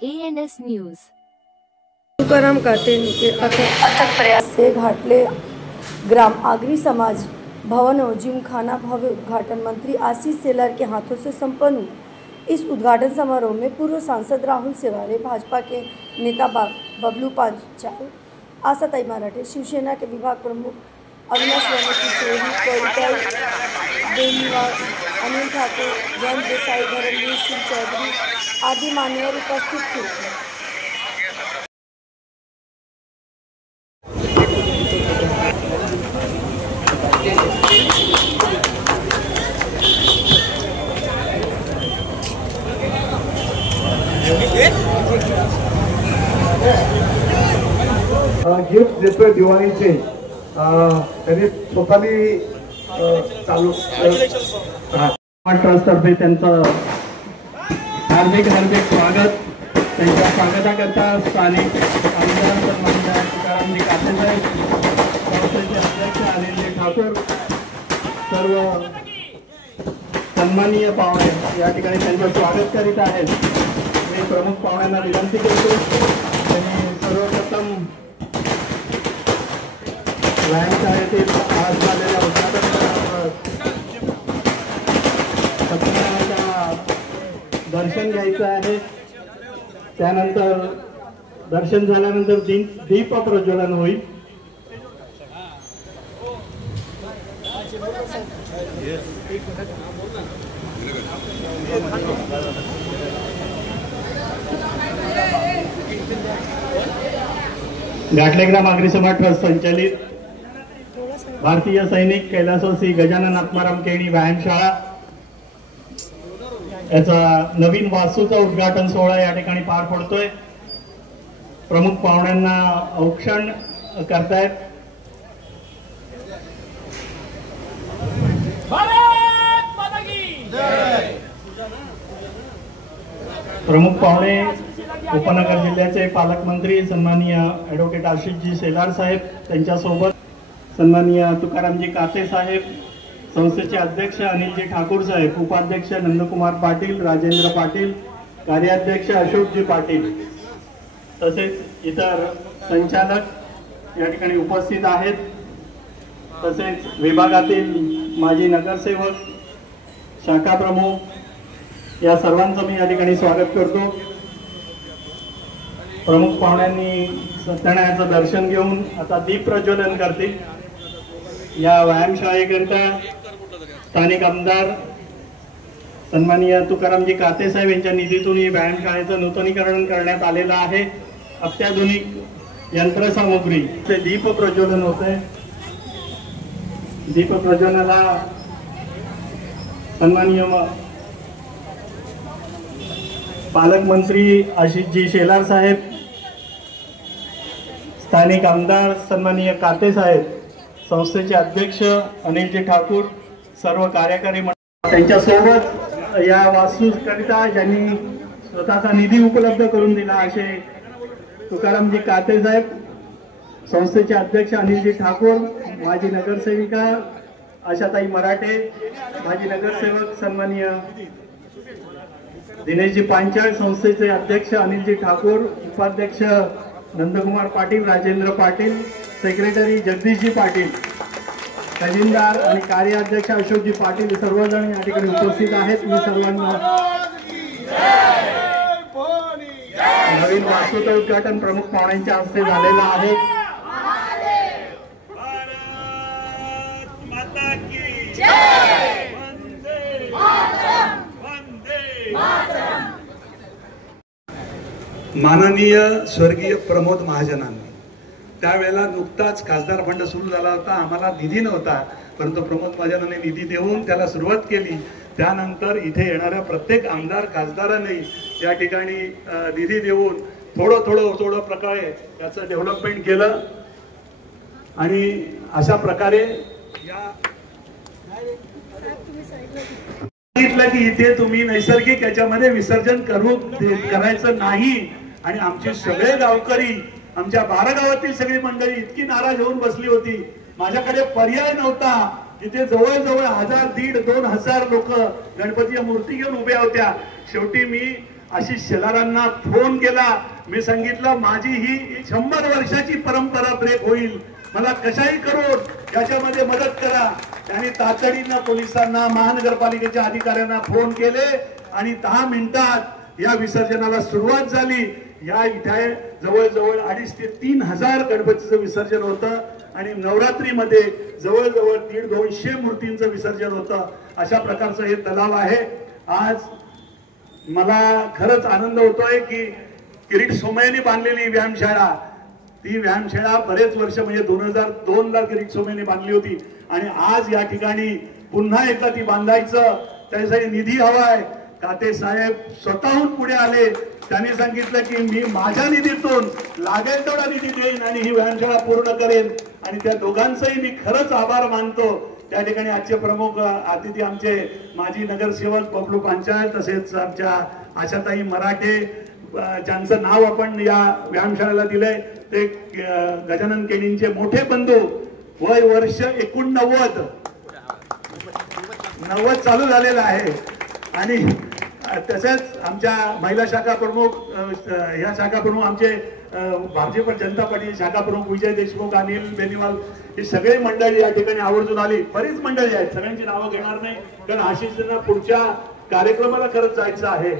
ANS news. Tukaram काते के अथक प्रयास से घाटले ग्राम आगरी समाज भवन और जिमखाना भव्य उद्घाटन मंत्री आशीष शेलार के हाथों से संपन्न हुआ। इस उद्घाटन समारोह में पूर्व सांसद राहुल सेवारे, भाजपा के नेता बबलू पांचाल, आशाताई मराठे, शिवसेना के विभाग प्रमुख अविनाश किशोरी, बेनीवाल, अनिल ठाकुर, जयंत देसाई, धर्मवीर सिंह चौधरी आदि मान्यवर उपस्थित थे। गिफ्ट देतोय दिवाळीचे, त्यांनी स्वतःनी चालू ट्रस्ट तर्फे त्यांचं हार्दिक स्वागत। त्यांच्या स्वागताकरता स्थानिक आमदार सन्माननीय तुकारामजी काते साहेब, संस्थेचे अध्यक्ष अनिलजी ठाकूर, सर्व सन्माननीय पाहुणे या ठिकाणी त्यांचं स्वागत करीत आहेत। मी प्रमुख पाहुण्यांना विनंती करतो त्यांनी सर्वप्रथम व्यायामशाळेतील आज झालेल्या सत्याग्रहाचा दर्शन घ्यायचं आहे। त्यानंतर दर्शन झाल्यानंतर दीप प्रज्वलन होईल। घाटले ग्राम आगरी समाज ट्रस्ट संचालित भारतीय सैनिक कैलासवासी गजानन आत्माराम केणी व्यायामशाळा याचा नवीन वास्तूचा उद्घाटन सोहळा या ठिकाणी पार पडतोय। प्रमुख पाहुण्यांना औक्षण करतायत। प्रमुख पाहुणे उपनगर जिल्ह्याचे पालकमंत्री सन्माननीय ॲडव्होकेट आशिषजी शेलार साहेब, त्यांच्यासोबत सन्माननीय तुकारामजी काते साहेब, संस्थेचे अध्यक्ष अनिलजी ठाकूर साहेब, उपाध्यक्ष नंदकुमार पाटील, राजेंद्र पाटील, कार्याध्यक्ष अशोकजी पाटील, तसेच इतर संचालक या ठिकाणी उपस्थित आहेत। तसेच विभागातील माजी नगरसेवक, शाखा प्रमुख या सर्वांचं मी या ठिकाणी स्वागत करतो। प्रमुख पाहुण्यांनी सत्यनारायणाचं दर्शन घेऊन आता दीप प्रज्वलन करतील। या व्यायामशाळेकरिता स्थानिक आमदार सन्माननीय तुकारामजी काते साहेब यांच्या निधीतून ही व्यायामशाळेचं नूतनीकरण करण्यात आलेलं आहे। अत्याधुनिक यंत्रसामुग्री ते दीप प्रज्वलन होते। दीप प्रज्वलनाला सन्माननीय पालकमंत्री आशिषजी शेलार साहेब, स्थानिक आमदार सन्माननीय काते साहेब, संस्थेचे अध्यक्ष अनिलजी ठाकूर, सर्व कार्यकारी मंडळ त्यांच्यासोबत या वास्तूकरिता ज्यांनी स्वतःचा निधी उपलब्ध करून दिला असे तुकारामजी काते साहेब, संस्थेचे अध्यक्ष अनिलजी ठाकूर, माजी नगरसेविका आशाताई मराठे, माजी नगरसेवक सन्माननीय दिनेशजी पांचाळ, संस्थेचे अध्यक्ष अनिलजी ठाकूर, उपाध्यक्ष नंदकुमार पाटील, राजेंद्र पाटील, सेक्रेटरी जगदीशजी पाटील, खजिनदार आणि कार्याध्यक्ष अशोकजी पाटील सर्वजण या ठिकाणी उपस्थित आहेत। मी सर्वांना नवीन वास्तूचं उद्घाटन प्रमुख पाहुण्यांच्या हस्ते झालेलं आहे। माननीय स्वर्गीय प्रमोद महाजनांनी त्यावेळेला नुकताच खासदार फंड सुरू झाला होता, आम्हाला निधी नव्हता, परंतु प्रमोद महाजनांनी निधी देऊन त्याला सुरुवात केली। त्यानंतर इथे येणाऱ्या प्रत्येक आमदार खासदारांनी या ठिकाणी निधी देऊन थोडं प्रकारे त्याचं डेव्हलपमेंट केलं आणि अशा प्रकारे या सांगितलं की इथे तुम्ही नैसर्गिक याच्यामध्ये विसर्जन करायचं नाही। आणि आमचे सगळे गावकरी, आमच्या 12 गावातील सगळी मंडळी इतकी नाराज होऊन बसली होती, माझ्याकडे पर्याय नव्हता। तिथे जवळजवळ 1000, 1500, 2000 लोक गणपतीच्या मूर्ती घेऊन उभ्या होत्या। शेवटी मी आशिष शेलारांना फोन केला. मी सांगितलं माझी ही 100 वर्षाची परंपरा ब्रेक होईल, मला कशाही करून याच्यामध्ये मदत करा. त्यांनी तातडीनं पोलिसांना, महानगरपालिकेच्या अधिकाऱ्यांना फोन केले आणि 10 मिनिटात या विसर्जनाला सुरुवात झाली. या इथे जवळजवळ 2,500 ते 3,000 गणपतीचं विसर्जन होतं आणि नवरात्रीमध्ये जवळजवळ 150-200 मूर्तींचं विसर्जन होतं. अशा प्रकारचं हे तलाव आहे. आज मला खरंच आनंद होतोय की किरीट सोमय्यांनी बांधलेली व्यायामशाळा, ती व्यायामशाळा बरेच वर्ष म्हणजे 2002ला किरीट सोमय्यांनी बांधली होती आणि आज या ठिकाणी पुन्हा एकदा ती बांधायचं, त्यासाठी निधी हवाय. काते साहेब स्वतःहून पुढे आले. त्यांनी सांगितलं की मी माझ्या निधीतून लागेल तेवढा निधी देईन आणि ही व्यायामशाळा पूर्ण करेन. आणि त्या दोघांचंही मी खरंच आभार मानतो. त्या ठिकाणी आजचे प्रमुख अतिथी आमचे माजी नगरसेवक बबलू पांचाळ, तसेच आमच्या आशाताई मराठे, ज्यांचं नाव आपण या व्यायामशाळेला दिलंय, ते गजानन केणींचे मोठे बंधू. वय वर्ष 89 चालू झालेलं आहे. आणि तसेच आमच्या महिला शाखा प्रमुख, या शाखा प्रमुख आमचे भारतीय जनता पार्टी शाखा प्रमुख विजय देशमुख, अनिल बेनीवाल, ही सगळी मंडळी या ठिकाणी आवर्जून आली. बरीच मंडळी आहेत, सगळ्यांची नावं घेणार नाही कारण आशिषना पुढच्या कार्यक्रमाला खरंच जायचं आहे.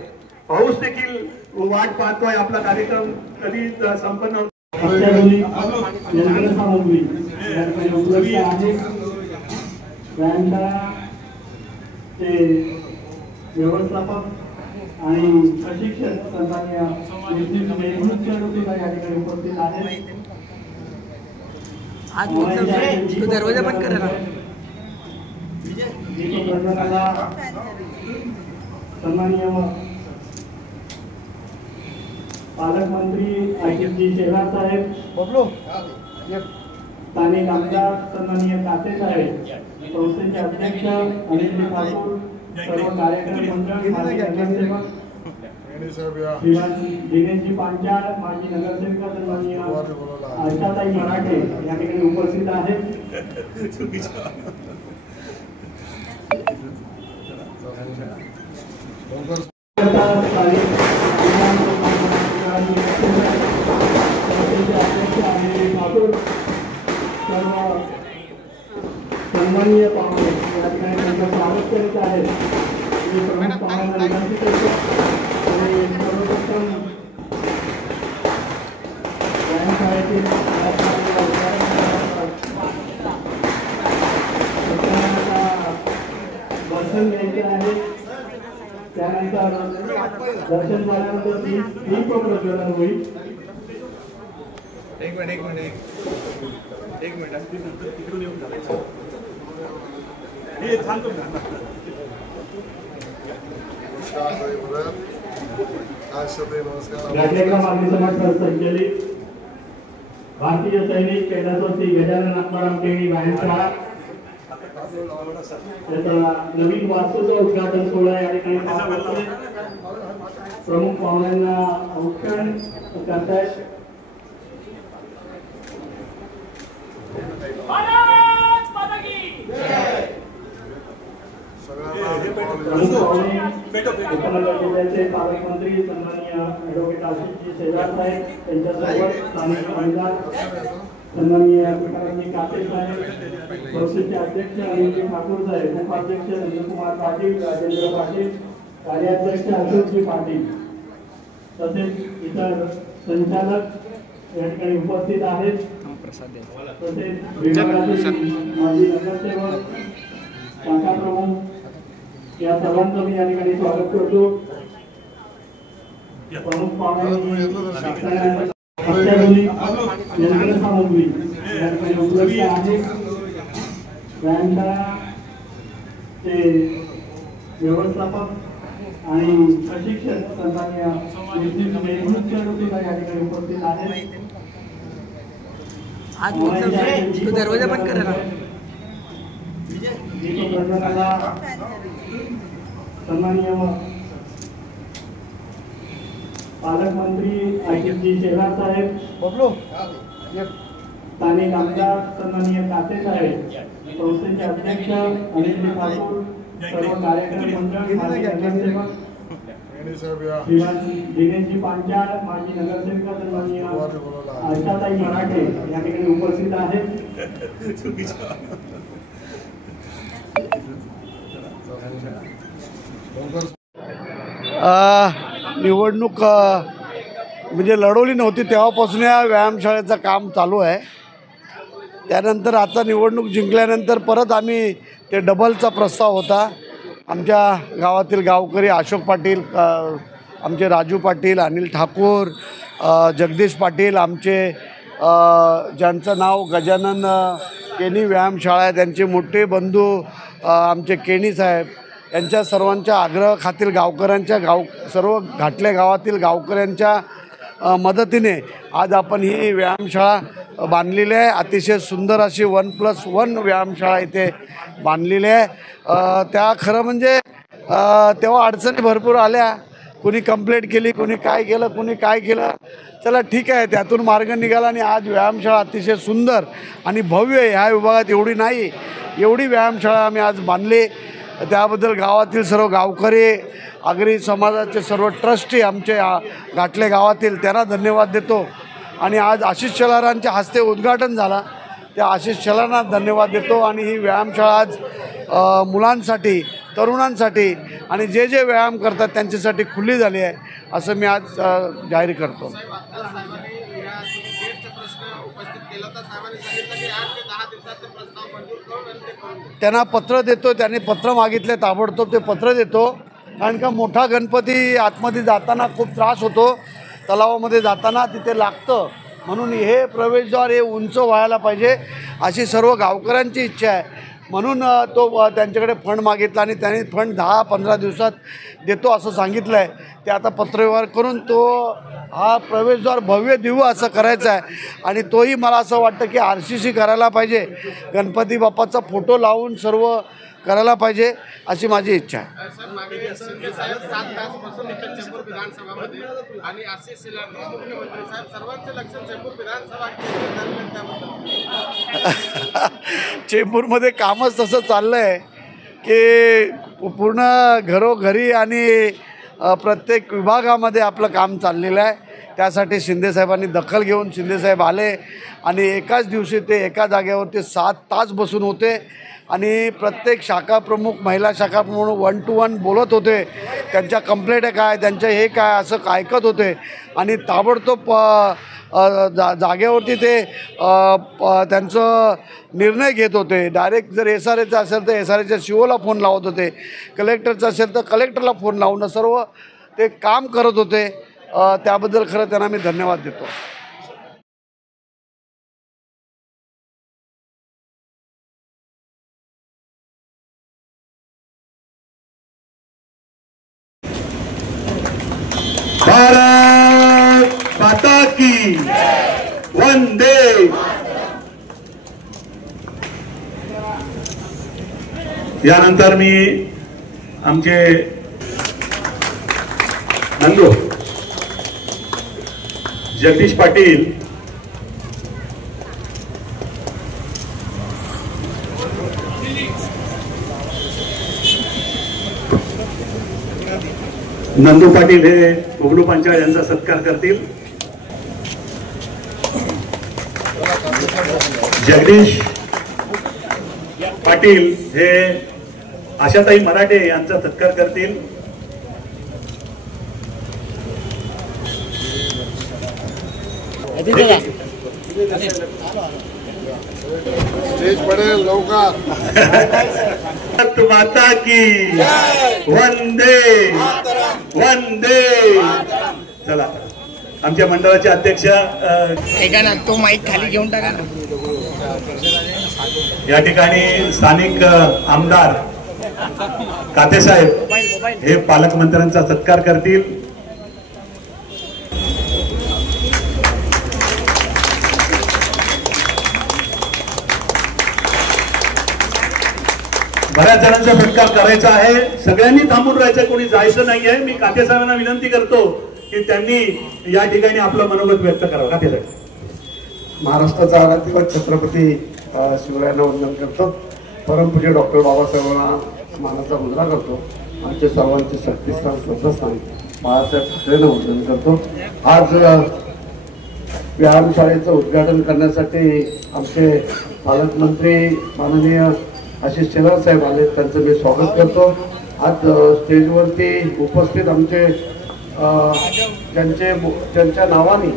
पाऊस देखील वाट पाहतोय, आपला कार्यक्रम कधी संपन्न होतो. व्यवस्थापक आणि प्रशिक्षक सन्माननीय या ठिकाणी उपस्थित आहेत. दरवाजा बंद करा ना. सन्माननीय पालकमंत्री आशिषजी शेलार साहेब, स्थानिक आमदार सन्माननीय काते साहेब, संस्थेचे अध्यक्ष अनिल ठाकूर, सर्व कार्यक्रम मंडळ, माजी नगरसेवक दिनेशजी पांचाळ, माजी नगरसेविका सन्माननीय आशाताई मराठे या ठिकाणी उपस्थित आहेत. सन्माननीय पाहुणे या ठिकाणी त्यांचं स्वागत करीत आहेत. प्रमुख पाहुण्यांना विनंती करतो आणि सर्वप्रथम व्यायामशाळेतील दर्शन घ्यायचे आहे. त्यानंतर दर्शन झाल्यानंतर दीप प्रज्वलन होईल. एक मिनिट संचलित भारतीय सैनिक कैलासवासी गजानन आत्माराम केणी व्यायामशाळा त्याचा नवीन वास्तूचं उद्घाटन सोहळा या ठिकाणी पार पडतोय. प्रमुख पाहुण्यांना औक्षण करतायत. जिल्ह्याचे पालकमंत्री सन्माननीय ॲडव्होकेट आशिषजी शेलार साहेब, त्यांच्यासोबत स्थानिक आमदार सन्माननीय तुकारामजी काते साहेब, संस्थेचे अध्यक्ष अनिलजी ठाकूर साहेब, उपाध्यक्ष नंदकुमार पाटील, राजेंद्र पाटील, कार्याध्यक्ष अशोकजी पाटील, तसेच इतर संचालक या ठिकाणी उपस्थित आहेत. तसेच विभागातील माजी नगरसेवक, शाखा प्रमुख, या सर्वांचं मी या ठिकाणी स्वागत करतो. प्रमुख पाहुणे यंत्रसामुग्री या ठिकाणी उपलब्ध आहे. व्यायामशाळाचे व्यवस्थापक आणि प्रशिक्षक सन्माननीय या ठिकाणी उपस्थित आहेत. दरवाजा बंद करा ना. सन्माननीय पालकमंत्री आशिषजी शेलार साहेब, स्थानिक आमदार सन्माननीय काते साहेब, संस्थेचे अध्यक्ष अनिल ठाकूर, सर्व कार्यक्रम मंडळ, माजी नगरसेवक श्रीमान दिनेशजी पांचाळ, माजी नगरसेविका सन्माननीय आशाताई मराठे या ठिकाणी उपस्थित आहेत. निवडणूक म्हणजे लढवली नव्हती तेव्हापासून या व्यायामशाळेचं काम चालू आहे. त्यानंतर आता निवडणूक जिंकल्यानंतर परत आम्ही ते डबलचा प्रस्ताव होता. आमच्या गावातील गावकरी अशोक पाटील, आमचे राजू पाटील, अनिल ठाकूर, जगदीश पाटील, आमचे ज्यांचं नाव गजानन केनी व्यायामशाळा आहे त्यांचे मोठे बंधू आमचे केनी साहेब यांच्या सर्वांच्या आग्रहाखातील गावकऱ्यांच्या सर्व घाटले गावातील गावकऱ्यांच्या मदतीने आज आपण ही व्यायामशाळा बांधलेली आहे. अतिशय सुंदर अशी 1+1 व्यायामशाळा इथे बांधलेली आहे. त्या खरं म्हणजे तेव्हा अडचणी भरपूर आल्या. कोणी कंप्लेंट केली, कोणी काय केलं, कोणी काय केलं. चला ठीक आहे, त्यातून मार्ग निघाला आणि आज व्यायामशाळा अतिशय सुंदर आणि भव्य ह्या विभागात एवढी नाही एवढी व्यायामशाळा आम्ही आज बांधली. त्याबद्दल गावातील सर्व गावकरी, आगरी समाजाचे सर्व ट्रस्टी आमचे घाटले गावातील त्यांना धन्यवाद देतो. आणि आज आशिष शेलारांच्या हस्ते उद्घाटन झाला, त्या आशिष शेलारांना धन्यवाद देतो. आणि ही व्यायामशाळा आज मुलांसाठी, तरुणांसाठी आणि जे जे व्यायाम करतात त्यांच्यासाठी खुली झाली आहे असं मी आज जाहीर करतो. त्यांना पत्र देतो, त्यांनी पत्र मागितले, ताबडतोब ते पत्र देतो. कारण का मोठा गणपती आतमध्ये जाताना खूप त्रास होतो, तलावामध्ये जाताना तिथे लागतं, म्हणून हे प्रवेशद्वार हे उंच व्हायला पाहिजे अशी सर्व गावकऱ्यांची इच्छा आहे. म्हणून तो त्यांच्याकडे फंड मागितला आणि त्यांनी फंड 10-15 दिवसात देतो असं सांगितलं आहे. ते आता पत्रव्यवहार करून तो हा प्रवेशद्वार भव्य दिव्य असं करायचं आहे. आणि तोही मला असं वाटतं की RCC करायला पाहिजे, गणपती बाप्पाचा फोटो लावून सर्व करायला पाहिजे अशी माझी इच्छा आहे. चेंबूरमध्ये कामच तसं चाललं आहे की पूर्ण घरोघरी आणि प्रत्येक विभागामध्ये आपलं काम चाललेलं आहे. त्यासाठी शिंदेसाहेबांनी दखल घेऊन शिंदेसाहेब आले आणि एकाच दिवशी ते एका जागेवरती 7 तास बसून होते आणि प्रत्येक शाखा प्रमुख, महिला शाखा प्रमुख 1 to 1 बोलत होते. त्यांच्या कंप्लेंट काय, त्यांचं हे काय असं ऐकत होते आणि ताबडतोब जागेवरती ते त्यांचं निर्णय घेत होते. डायरेक्ट जर SRAचं असेल तर SRAच्या COला फोन लावत होते, कलेक्टरचं असेल तर कलेक्टरला फोन लावून सर्व ते काम करत होते. त्याबद्दल खरं त्यांना मी धन्यवाद देतो. भारत माता की वंदे. यानंतर मी आमचे नंदू जगदीश पाटील नंदू पाटील हे उघडू पांचाळ यांचा सत्कार करतील. जगदीश पाटील हे आशाताई मराठे यांचा सत्कार करतील. स्टेज पडेल लवकर. माता की वंदे वंदे. चला आमच्या मंडळाचे अध्यक्ष तो माईक खाली घेऊन टाका. या ठिकाणी स्थानिक आमदार कातेसाहेब हे पालकमंत्र्यांचा सत्कार करतील. बऱ्याच जणांचा सत्कार करायचा आहे, सगळ्यांनी थांबून राहायचं, कोणी जायचं नाहीये. मी कातेसाहेबांना विनंती करतो की त्यांनी या ठिकाणी आपलं मनोगत व्यक्त करावं. कातेसाहेब. महाराष्ट्राचा आराध्य छत्रपती शिवरायांना वंदन करतो. परमपूज्य डॉक्टर बाबासाहेबांना मानाचा मुजरा करतो. आमचे सर्वांचे शक्तिस्थान श्रद्धास्थान बाळासाहेब ठाकरेंना वंदन करतो. आज व्यायामशाळेचं उद्घाटन करण्यासाठी आमचे पालकमंत्री माननीय आशिष शेलार साहेब आले, त्यांचं मी स्वागत करतो. आज स्टेजवरती उपस्थित आमचे त्यांच्या नावाने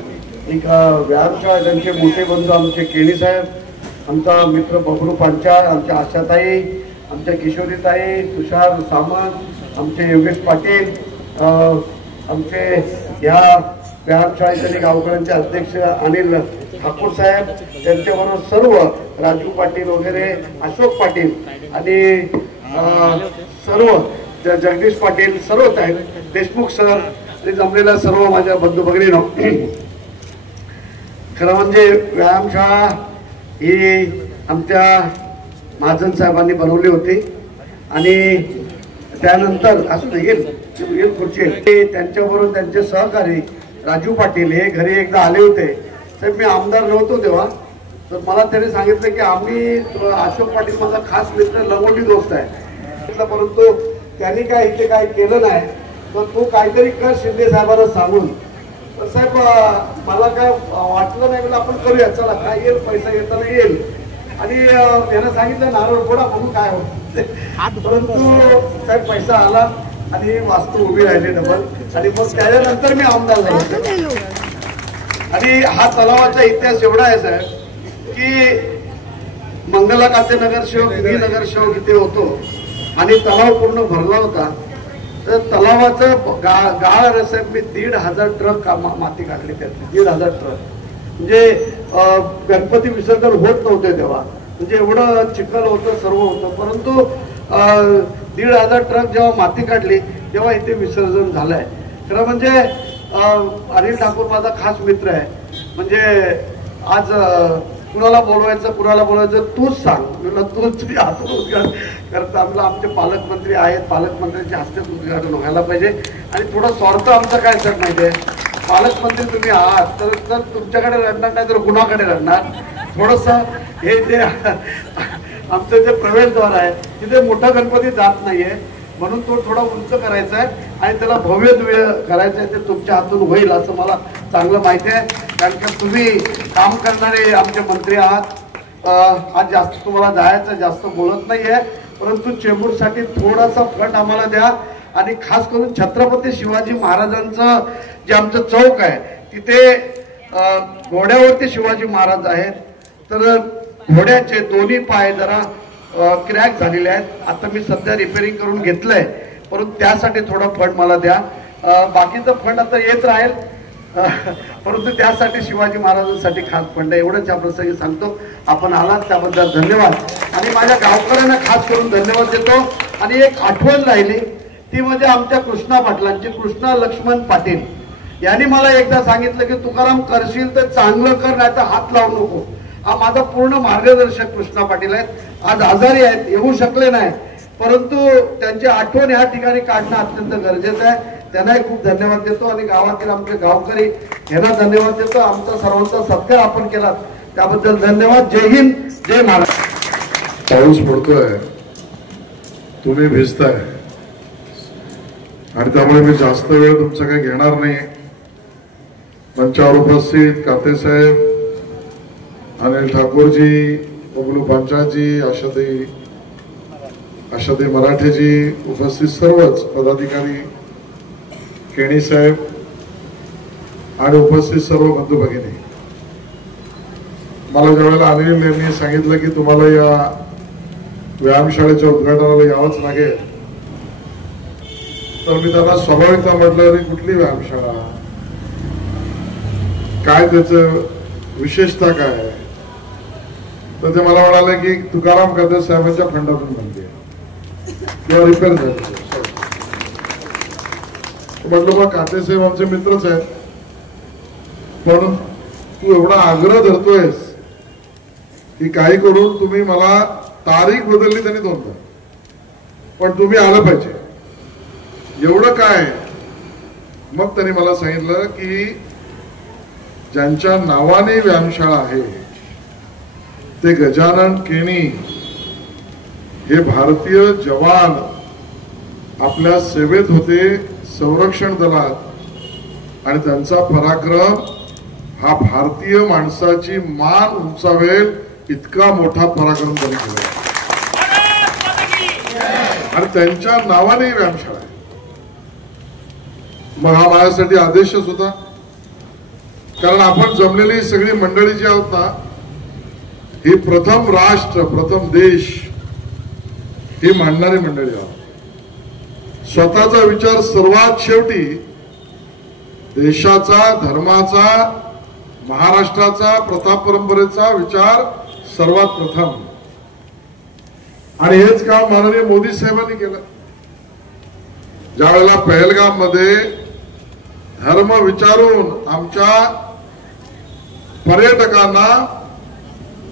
एक व्यायामशाळा, त्यांचे मोठे बंधू आमचे केणी साहेब, आमचा मित्र बबरू पांचाळ, आमच्या आशाताई, आमच्या किशोरीताई, तुषार सामंत, आमचे योगेश पाटील, आमचे ह्या व्यायामशाळेचे गावकऱ्यांचे अध्यक्ष अनिल ठाकूर साहेब, त्यांच्याबरोबर सर्व राजू पाटील वगैरे, अशोक पाटील आणि सर्व जगदीश पाटील, सर्वच आहेत, देशमुख सर, ते जमलेल्या सर्व माझ्या बंधू भगिनींनो. खरं म्हणजे व्यायामशाळा ही आमच्या महाजन साहेबांनी बनवली होती आणि त्यानंतर असं येईल खुर्ची त्यांच्याबरोबर त्यांचे सहकारी राजू पाटील हे घरी एकदा आले होते. साहेब मी आमदार नव्हतो तेव्हा, तर मला त्यांनी सांगितलं की आम्ही अशोक पाटील माझा खास मित्र, लंगोटी दोस्त आहे, परंतु त्यांनी काय इथे काय केलं नाही, तर तू काहीतरी कर शिंदे साहेबांना सांगून. तर साहेब मला काय वाटलं नाही, म्हणजे आपण करूया, चला काय येईल, पैसा येताना येईल. आणि यानं सांगितलं नारळ फोडा म्हणून काय होत, परंतु साहेब पैसा आला आणि वास्तू उभी राहिली डबल. आणि मग त्याच्यानंतर मी आमदार झालो. आणि हा तलावाचा इतिहास एवढा आहे साहेब की मंगला काते नगरसेवक, मी नगरसेवक इथे होतो आणि तलाव पूर्ण भरला होता. तर तलावाचं गाळ साहेब मी 1,500 ट्रक माती काढली त्यातली, 1,500 ट्रक. म्हणजे गणपती विसर्जन होत नव्हते तेव्हा, म्हणजे एवढं चिखल होतं, सर्व होतं, परंतु 1,500 ट्रक जेव्हा माती काढली तेव्हा इथे विसर्जन झालंय. खरं म्हणजे अनिल ठाकूर माझा खास मित्र आहे. म्हणजे आज कुणाला बोलवायचं तूच सांग, तूच हातून उद्घाटन करता. आम्हाला आमचे पालकमंत्री आहेत, पालकमंत्र्यांच्या हस्ते उद्घाटन व्हायला पाहिजे. आणि थोडा स्वार्थ आमचा काय सर माहिती आहे, पालकमंत्री तुम्ही आहात तर तुमच्याकडे रडणार नाही तर कुणाकडे रडणार. थोडंसं हे जे आमचं जे प्रवेशद्वार आहे तिथे मोठा गणपती जात नाहीये, म्हणून तो थोडा उंच करायचा आहे आणि त्याला भव्य दिव्य करायचं आहे. ते तुमच्या हातून होईल असं मला चांगलं माहिती आहे, कारण की तुम्ही काम करणारे आमचे मंत्री आहात. आज जास्त तुम्हाला जायचं, जास्त बोलत नाही आहे, परंतु चेंबूरसाठी थोडासा फंड आम्हाला द्या. आणि खास करून छत्रपती शिवाजी महाराजांचं जे आमचं चौक आहे तिथे घोड्यावरती शिवाजी महाराज आहेत, तर घोड्याचे दोन्ही पाय जरा क्रॅक झालेले आहेत. आता मी सध्या रिपेअरिंग करून घेतलंय, परंतु त्यासाठी थोडा फंड मला द्या. बाकीचं फंड आता येत राहील, परंतु त्यासाठी शिवाजी महाराजांसाठी खास फंड आहे. एवढंच या प्रसंगी सांगतो. आपण आलात त्याबद्दल धन्यवाद. आणि माझ्या गावकऱ्यांना खास करून धन्यवाद देतो. आणि एक आठवण राहिली ती म्हणजे आमच्या कृष्णा पाटलांची, कृष्णा लक्ष्मण पाटील यांनी मला एकदा सांगितलं की तुकाराम करशील तर चांगलं कर, नाही तर हात लावू नको. हा माझा पूर्ण मार्गदर्शक कृष्णा पाटील आहेत. आज आजारी आहेत, येऊ शकले नाही, परंतु त्यांची आठवण ह्या ठिकाणी काढणं अत्यंत गरजेचं आहे. त्यांनाही खूप धन्यवाद देतो आणि गावातील आमचे गावकरी यांना धन्यवाद देतो. आमचा सर्वांचा सत्कार आपण केला त्याबद्दल धन्यवाद. जय हिंद, जय महाराष्ट्र. पाऊस पडतोय, तुम्ही भिजताय आणि त्यामुळे मी जास्त वेळ तुमचा काही घेणार नाही. मंचावर उपस्थित काते साहेब, अनिल ठाकूरजी, बबलू पांचाळजी, आशाताई मराठेजी, उपस्थित सर्वच पदाधिकारी, केणी साहेब आणि उपस्थित सर्व बंधू भगिनी. मला ज्यावेळेला अनिल यांनी सांगितलं की तुम्हाला या व्यायामशाळेच्या उद्घाटनाला यावंच लागेल, तर मी त्यांना स्वाभाविकता म्हटलं अरे कुठली व्यायामशाळा, काय त्याचं विशेषता काय आहे. तर ते मला म्हणाले की तुकाराम करते साहेबांच्या फंडातून बनते किंवा रिपेअर झाले. म्हटलं बा काते साहेब आमचे मित्रच आहेत, पण तू एवढा आग्रह धरतोयस की काही करून तुम्ही मला तारीख बदलली त्यांनी 2दा, पण तुम्ही आलं पाहिजे. एवढं काय. मग त्यांनी मला सांगितलं की ज्यांच्या नावाने व्यायामशाळा आहे ते गजानन केणी हे भारतीय जवान आपल्या सेवेत होते, संरक्षण दलात आणि त्यांचा पराक्रम हा भारतीय माणसाची मान उंचावेल इतका मोठा पराक्रम त्यांनी केला आणि त्यांच्या नावाने व्यायामशाळा आहे. मग हा माझ्यासाठी आदेशच होता, कारण आपण जमलेली सगळी मंडळी जी आहोत ना, ही प्रथम राष्ट्र प्रथम देश ही मांडणारी मंडळी आहोत. स्वतःचा विचार सर्वात शेवटी, देशाचा, धर्माचा, महाराष्ट्राचा, प्रथा परंपरेचा विचार सर्वात प्रथम. आणि हेच काम माननीय मोदी साहेबांनी केलं. ज्या वेळेला पहलगाम मध्ये धर्म विचारून आमच्या पर्यटकांना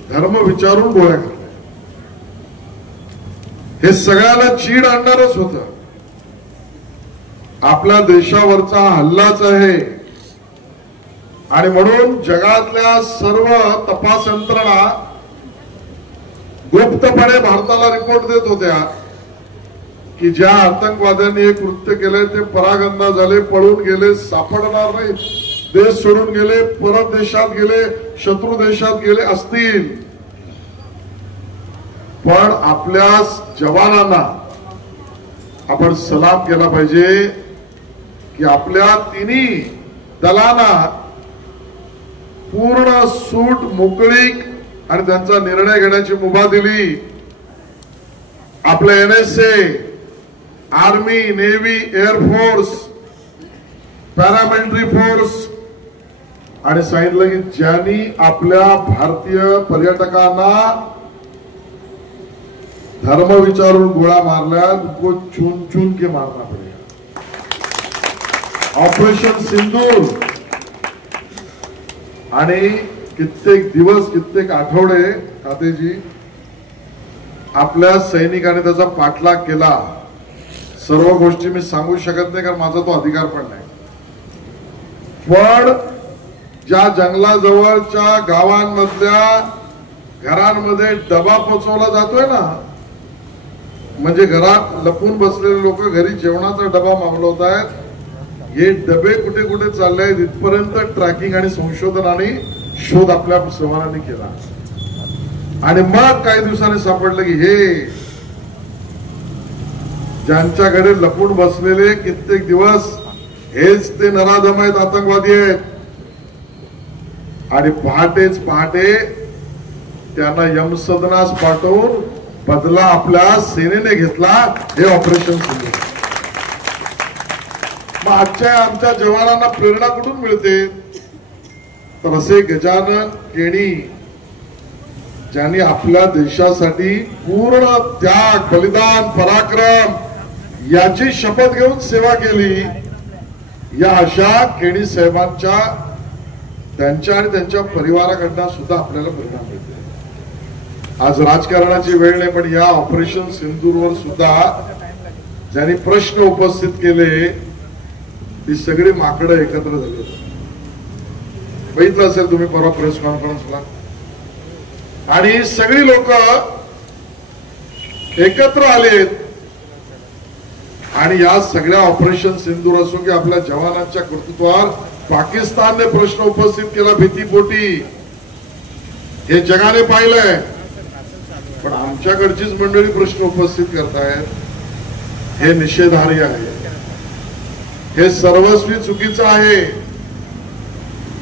धर्म विचारून गोळ्या करणे, हे सगळ्याला चीड आणणारच होतं. आपल्या देशावरचा हल्लाच आहे आणि म्हणून जगातल्या सर्व तपास यंत्रणा गुप्तपणे भारताला रिपोर्ट देत होत्या की ज्या आतंकवाद्यांनी हे कृत्य केले ते परागंदा झाले, पळून गेले, सापडणार नाही, देश सोडून गेले, परत देशात गेले, शत्रू देशात गेले असतील. पण आपल्या जवानांना आपण सलाम केला पाहिजे की आपल्या तिन्ही दलांना पूर्ण सूट, मोकळीक आणि त्यांचा निर्णय घेण्याची मुभा दिली. आपल्या NSA, army, navy, air force, paramilitary force आणि सांगितलं की ज्यांनी आपल्या भारतीय पर्यटकांना धर्म विचारून गोळा मारल्या उनको चुन चुन के मारना पडेगा. ऑपरेशन सिंदूर आणि कित्येक दिवस, कित्येक आठवडे खातेजी आपल्या सैनिकांनी त्याचा पाठलाग केला. सर्व गोष्टी मी सांगू शकत नाही, कारण माझा तो अधिकार पण नाही. पण ज्या जंगलाजवळच्या गावांमधल्या घरांमध्ये डबा पोचवला जातोय ना, म्हणजे घरात लपून बसलेले लोक घरी जेवणाचा डबा मागवत आहेत. हे डबे कुठे कुठे चालले आहेत इथपर्यंत ट्रॅकिंग आणि संशोधन आणि शोध आपल्या जवानांनी केला. आणि मग काही दिवसांनी सापडलं की हे ज्यांच्याकडे लपून बसलेले कित्येक दिवस हेच ते नराधम आहेत, आतंकवादी आहेत. आणि पहाटेच पहाटे त्यांना यमसदनास पाठवून बदला आपल्या सेनेने घेतला. हे ऑपरेशन सुरू. मग आजच्या आमच्या जवानांना प्रेरणा कुठून मिळते? तर असे गजानन केणी ज्यांनी आपल्या देशासाठी पूर्ण त्याग, बलिदान, पराक्रम याची शपथ घेऊन सेवा केली, या अशा केणी साहेबांच्या त्यांच्या आणि त्यांच्या परिवाराकडनं सुद्धा आपल्याला प्रेरणा मिळते. आज राजकारणाची वेळ नाही, पण या ऑपरेशन सिंदूरवर सुद्धा ज्यांनी प्रश्न उपस्थित केले ती सगळी माकडं एकत्र झाली. बघितलं असेल तुम्ही परवा प्रेस कॉन्फरन्सला, आणि सगळी लोक एकत्र आलेत. आणि या सगळ्या ऑपरेशन सिंदूर असो की आपल्या जवानांच्या कर्तृत्वावर पाकिस्तानने प्रश्न उपस्थित केला भीतीपोटी, हे जगाने पाहिलंय. पण आमच्याकडचीच मंडळी प्रश्न उपस्थित करतायत, हे निषेधार्ह आहे, हे सर्वस्वी चुकीचं आहे,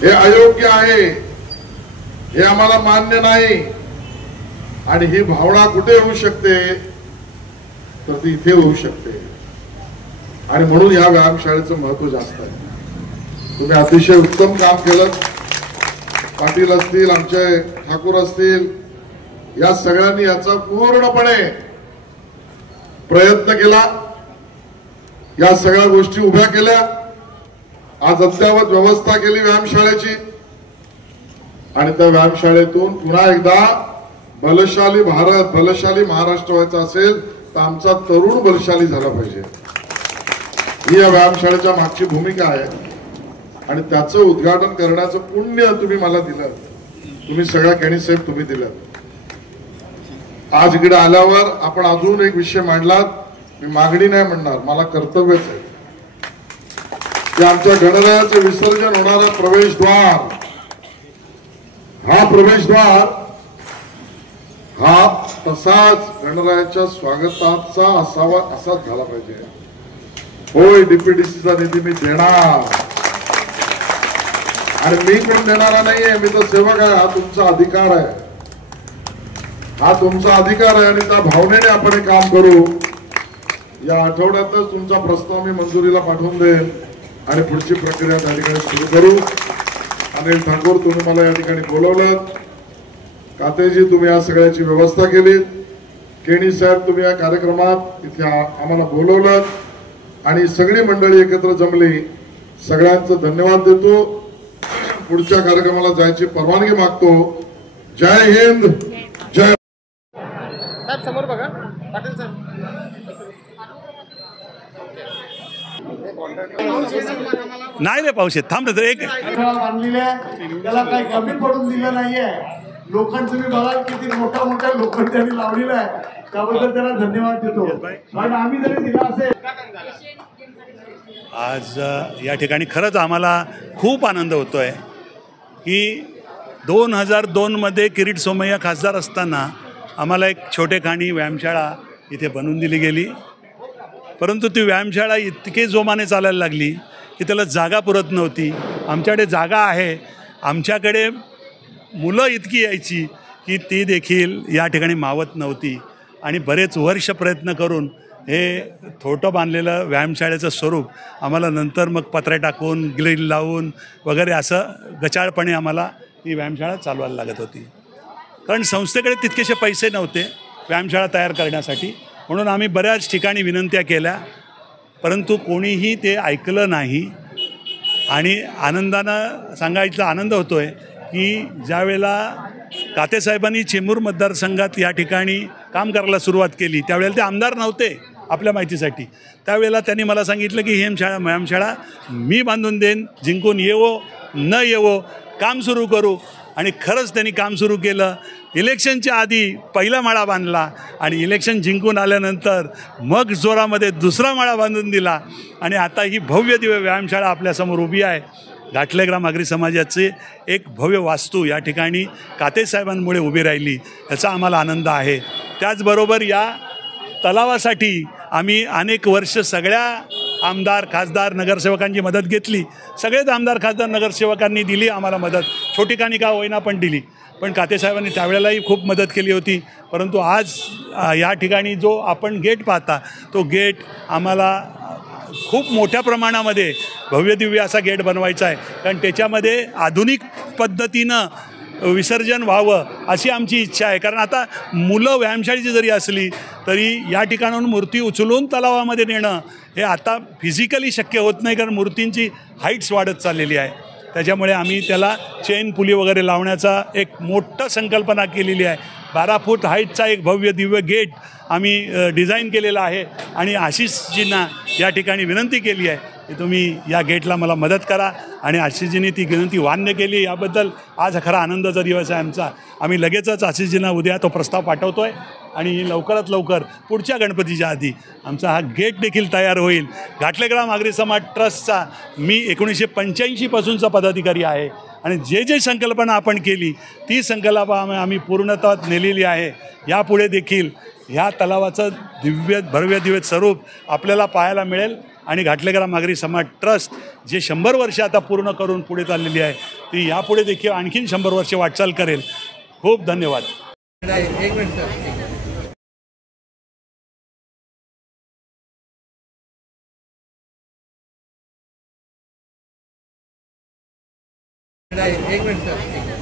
हे अयोग्य आहे, हे आम्हाला मान्य नाही. आणि ही भावना कुठे होऊ शकते? तर ती इथे होऊ शकते. आणि म्हणून या व्यायामशाळेचं महत्व जास्त आहे. तुम्ही अतिशय उत्तम काम केलं. पाटील असतील, आमचे ठाकूर असतील, या सगळ्यांनी याचा पूर्णपणे प्रयत्न केला. या सगळ्या गोष्टी उभ्या केल्या. आज अद्ययावत व्यवस्था केली व्यायामशाळेची. आणि त्या व्यायामशाळेतून पुन्हा एकदा बलशाली भारत, बलशाली महाराष्ट्र व्हायचा असेल तर आमचा तरुण बलशाली झाला पाहिजे. ही या व्यायामशाळेच्या मागची भूमिका आहे. आणि त्याचं उद्घाटन करण्याचं पुण्य तुम्ही मला दिलं. तुम्ही सगळ्या केणी साहेब तुम्ही दिलं. आज इकडे आल्यावर आपण अजून एक विषय मांडलात. मी मागणी नाही म्हणणार, मला कर्तव्यच आहे. की आमच्या गणरायाचे विसर्जन होणारा प्रवेशद्वार, हा प्रवेशद्वार हा तसाच गणरायाच्या स्वागताचा असावा, असाच झाला पाहिजे. होय, डीपीडीसीचा निधी मी देणार आणि मी कोण देणारा नाहीये, मी तर सेवक आहे. हा तुमचा अधिकार आहे, हा तुमचा अधिकार आहे आणि त्या भावनेने आपण हे काम करू. या आठवड्यातच तुमचा प्रस्ताव मी मंजुरीला पाठवून देईन आणि पुढची प्रक्रिया त्या ठिकाणी सुरू करू. अनिल ठाकूर, तुम्ही मला या ठिकाणी बोलवलं. कातेजी, तुम्ही या सगळ्याची व्यवस्था केली. केणी साहेब, तुम्ही या कार्यक्रमात इथे आम्हाला बोलवलं आणि सगळी मंडळी एकत्र जमली. सगळ्यांचं धन्यवाद देतो. पुढच्या कार्यक्रमाला जायची परवानगी मागतो. जय हिंद, जय. समोर बघा पाटील साहेब. नाही रे पावशे, थांब रे. एक बांधलेले त्याला काही कमी पडून दिलं नाहीये. लोखंड तुम्ही बघा किती मोठा मोठा लोखंड त्यांनी लावलेला आहे, त्याबद्दल त्याला धन्यवाद देतो. पण आम्ही जरी दिला असेल. आज या ठिकाणी खरंच आम्हाला खूप आनंद होतोय की 2002 किरीट सोमय्या खासदार असताना आम्हाला एक छोटेखानी व्यायामशाळा इथे बनवून दिली गेली. परंतु ती व्यायामशाळा इतके जोमाने चालायला लागली की त्याला जागा पुरत नव्हती. आमच्याकडे जागा आहे, आमच्याकडे मुलं इतकी यायची की ती देखील या ठिकाणी मावत नव्हती. आणि बरेच वर्ष प्रयत्न करून हे थोटं बांधलेलं व्यायामशाळेचं स्वरूप आम्हाला नंतर मग पत्रे टाकून ग्रिल लावून वगैरे असं गचाळपणे आम्हाला ही व्यायामशाळा चालवायला लागत होती. कारण संस्थेकडे तितकेसे पैसे नव्हते व्यायामशाळा तयार करण्यासाठी. म्हणून आम्ही बऱ्याच ठिकाणी विनंत्या केल्या, परंतु कोणीही ते ऐकलं नाही. आणि आनंदानं सांगायचा आनंद होतो आहे की ज्यावेळेला कातेसाहेबांनी चेंबूर मतदारसंघात या ठिकाणी काम करायला सुरुवात केली त्यावेळेला ते आमदार नव्हते. आपल्या माहितीसाठी त्यावेळेला त्यांनी मला सांगितलं की ही व्यायामशाळा मी बांधून देईन, जिंकून येवो न येवो काम सुरू करू. आणि खरंच त्यांनी काम सुरू केलं. इलेक्शनच्या आधी पहिला माळा बांधला आणि इलेक्शन जिंकून आल्यानंतर मग जोरामध्ये दुसरा माळा बांधून दिला. आणि आता ही भव्य दिव्य व्यायामशाळा आपल्यासमोर उभी आहे. घाटलेग्राम आगरी समाजाचे एक भव्य वास्तू या ठिकाणी कातेसाहेबांमुळे उभी राहिली, याचा आम्हाला आनंद आहे. त्याचबरोबर या तलावासाठी आम्ही अनेक वर्ष सगळ्या आमदार खासदार नगरसेवकांची मदत घेतली. सगळेच आमदार खासदार नगरसेवकांनी दिली आम्हाला मदत, छोटीखानी का होईना पण दिली. पण कातेसाहेबांनी त्यावेळेलाही खूप मदत केली होती. परंतु आज या ठिकाणी जो आपण गेट पाहता तो गेट आम्हाला खूप मोठ्या प्रमाणामध्ये भव्य दिव्य असा गेट बनवायचा आहे. कारण त्याच्यामध्ये आधुनिक पद्धतीनं विसर्जन व्हावं अशी आमची इच्छा आहे. कारण आता मुलं व्यायामशाळेची जरी असली तरी या ठिकाणाहून मूर्ती उचलून तलावामध्ये नेणं हे आता फिजिकली शक्य होत नाही, कारण मूर्तींची हाईट्स वाढत चाललेली आहे. त्याच्यामुळे आम्ही त्याला चेन पुली वगैरे लावण्याचा एक मोठं संकल्पना केलेली आहे. 12 फूट हाईटचा एक भव्य दिव्य गेट आम्ही डिझाईन केलेला आहे. आणि आशिषजींना या ठिकाणी विनंती केली आहे की तुम्ही या गेटला मला मदत करा. आणि आशिषजींनी ती विनंती मान्य केली. याबद्दल आज खरा आनंदाचा दिवस आहे आमचा. आम्ही लगेचच आशिषजींना उद्या तो प्रस्ताव पाठवतो आहे आणि लवकरात लवकर पुढच्या गणपतीच्या आधी आमचा हा गेट देखील तयार होईल. घाटलेग्राम आगरी समाज ट्रस्टचा मी 1985 पासूनचा पदाधिकारी आहे. आणि जे जे संकल्पना आपण केली ती संकल्पना आम्ही पूर्णतः नेलेली आहे. यापुढे देखील ह्या तलावाचं भव्य दिव्य स्वरूप आपल्याला पाहायला मिळेल. आणि घाटलेग्राम आगरी समाज ट्रस्ट जे 100 वर्ष आता पूर्ण करून पुढे चाललेली आहे ती यापुढे देखील आणखीन 100 वर्ष वाटचाल करेल. खूप धन्यवाद. एक मिनिट एक मिनिट